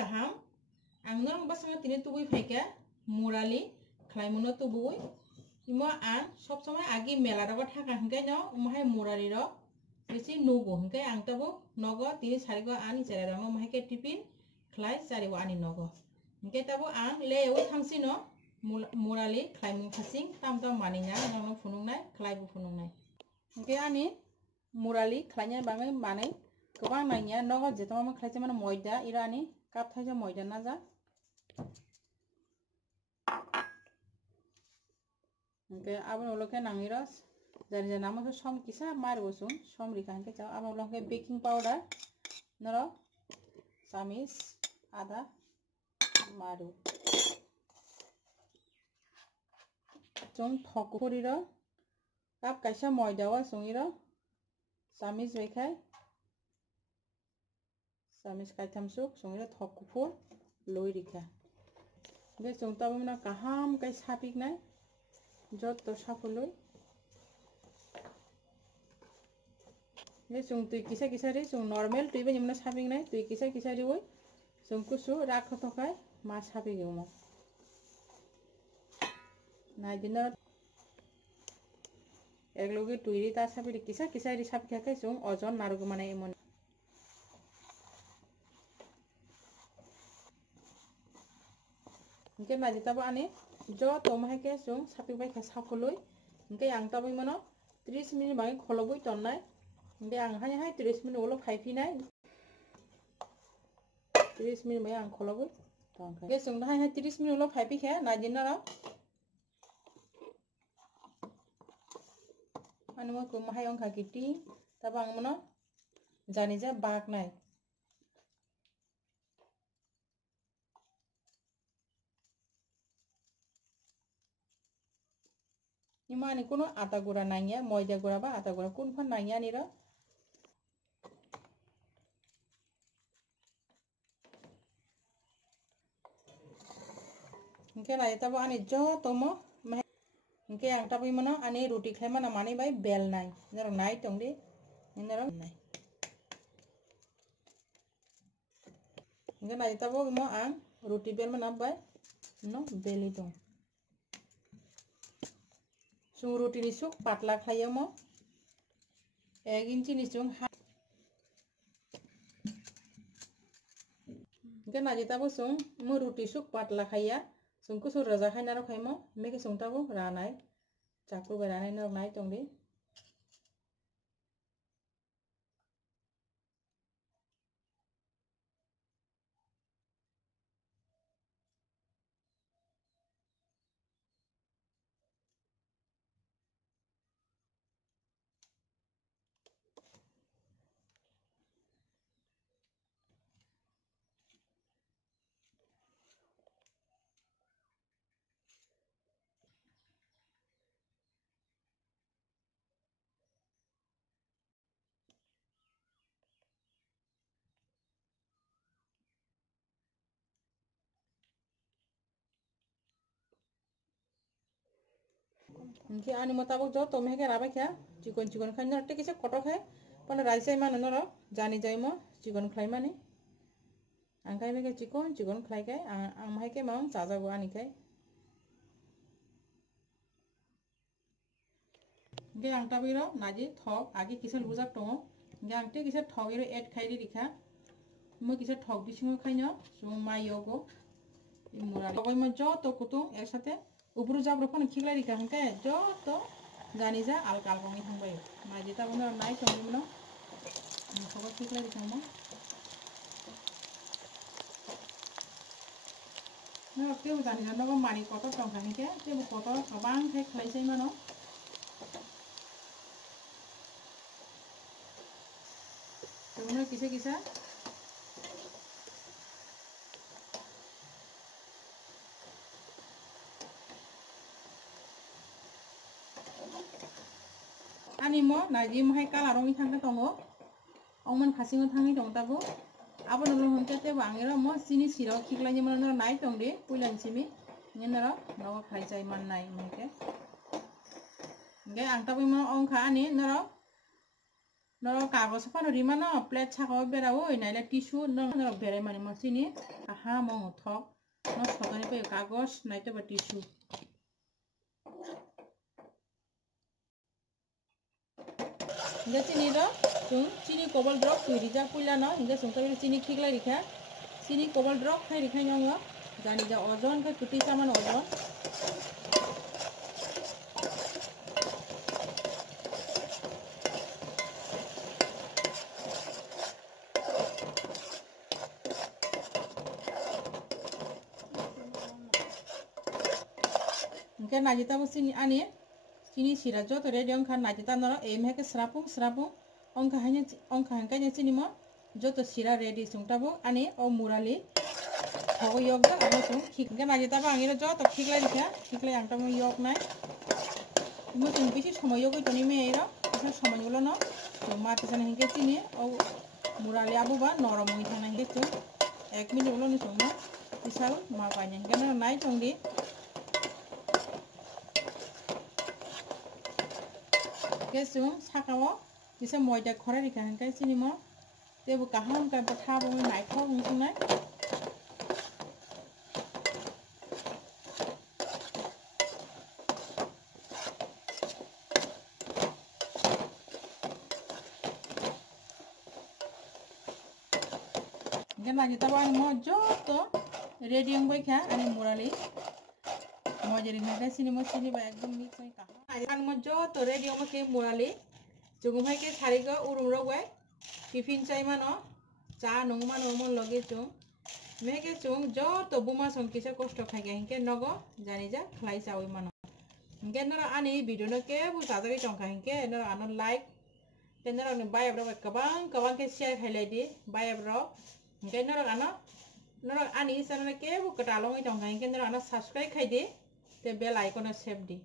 kaham ang norong basang tini tubui faika murali khlaimuno tubui imo ang sob somay agi mela ro thaka hingkai no umhai murali ro bisi nugo hingkai ang tabo nogo tini sarigo ani jera ro umhai ke tipin khlai sarigo ani nogo hingkai tabo ang lewo thangsi no murali khlaimung khasing tam maninya nono phunungnai khlaibu phunungnai hingkai ani murali khlaina bangai manai gobang naingya nogo jetama khlaise mane moida irani kap thaisa moida naja hingkai abon uloke nangiro jari namo som kisa marbo sung som rika hingkai jaw abon uloke baking powder noro chamis ada maru chung thokuri ro kap kaisa moida wa sungiro chamis bekai chamis kaitam suk sungiro thokufur loi rika hingkai chung tabona kaham kai sapik nai joto sapului hingkai chung tui kisa kisa ri chung normal tui bani mona sapik nai tui kisa kisa ri oi chung kusu rakho tokai ma sapik umo nai dinor eklogi tui ri ta sapik kisa kisa ri sapik kai chung ojon narugo mane emon hingkai naji tabo ani jo tomai ke chung sapik bai kha sapului hingkai ang tabai mono 30 minute bangai kholobui tonnai hingkai ang hai 30 minute ulo phaipi nai 30 minute bangai ang kholobui tongkai hingkai chung hai 30 minute ulo phaipi kha naji naro ani mo kumahai ongkha kiti tabang mono jani ja bak nai imani kuno ata gura nangya moida gura ba ata gura kun phan nangya ni ro hingkai nai tabo ani jo tomo hingkai ang tabai mono ani roti khlai mana mani bai bel nai norong nai tongdi norong nai hingkai nai tabo mo ang roti bel mana bai no beli tong chung roti ni suk patla khlaiyo mo 1 inchi ni chung hingkai naji tabo chung mo roti suk patla khaiya chung kusu raja khaina ro khaimo meke chung tabo ranai chakku bai ranai norong nai tongdi hingkai ani mo tabok jo tomai ke rabai kha chikon chikon khaina te kisa kotok hai pon raisai mano noro jani jaimo chikon khlai mani angkai meke chikon chikon khlai kai ang mai ke mang chajago ani kai hingkai ang tabai ro naji thok agi kisa bujak tongo hingkai ang te kisa thok ero add khai ri rikha mo kisa thok bisingo khaino chung mayogo imura koi mo jo to kutung eksathe upuru jabro phone khiglai rikha hingkai jo to jani ja alka alka ngi thangbai naji tabo no nai tongni mono khobo khiglai rikha mo no teu jani ja no mani koto tong khani ke teu koto kabang thai khlaisai mano tungno kisa kisa ani mo naji mohai kala rongi thangka tongo ongman khasingo thangi tong tabo abon lo honke te bangero mo sini siro khiklai ni mono nai tongdi puilan simi nyenaro nogo khai chai man nai meke nge ang tabi mo ongkha ani naro no kagos pano rima no plate chako bera oi naila tissue no bera mani mo sini aha mo thok no sokani pe kagos naito ba tissue hinga sini do chung chini kobal drop tui rija puila no hinga chung tabi chini khikla rikha chini kobal drop khai rikha nyongo jani ja ojon ka kuti saman ojon Engke najita bu sini ani sini sira jo to ready ongkha najita noro em heke srapung ongkha hanya sini mo jo to sira ready sungta bu ani o murali hogo yok ga amo sung engke najita ba angiro jo to khiklai dikha khiklai angta mo yok nai mo sung bisi somoy yogoi toni me ero isa somoy gulo no to ma tisana hingke sini o murali abu ba norom oi thana hingke sung 1 minute ulo ni sung no isal ma panya hingke no nai tongdi Kesung sakao bisa moida khore rikha hangkai sini mo tebu kaham ka batha bo nai khok ngung nai gana jita ba mo joto ready ang boy kha ani murali mojeri hangkai sini mo sini ba ekdom mix hoi kaham Ayan mo jo to ready mo ke murali jugum hai ke sari ko urum rogwai tiffin chai mano cha nong mano mo loge chung me ke chung jo to buma song kisa kosto khai ge hinke nogo jani ja khlai chawi mano hinke nora ani video no ke bu sadari tongka hinke nora ano like te nora ni bai abro kabang ke share khailai di bai abro hinke nora ani channel ke bu katalong tongka hinke nora ano subscribe khai di te bell icon save di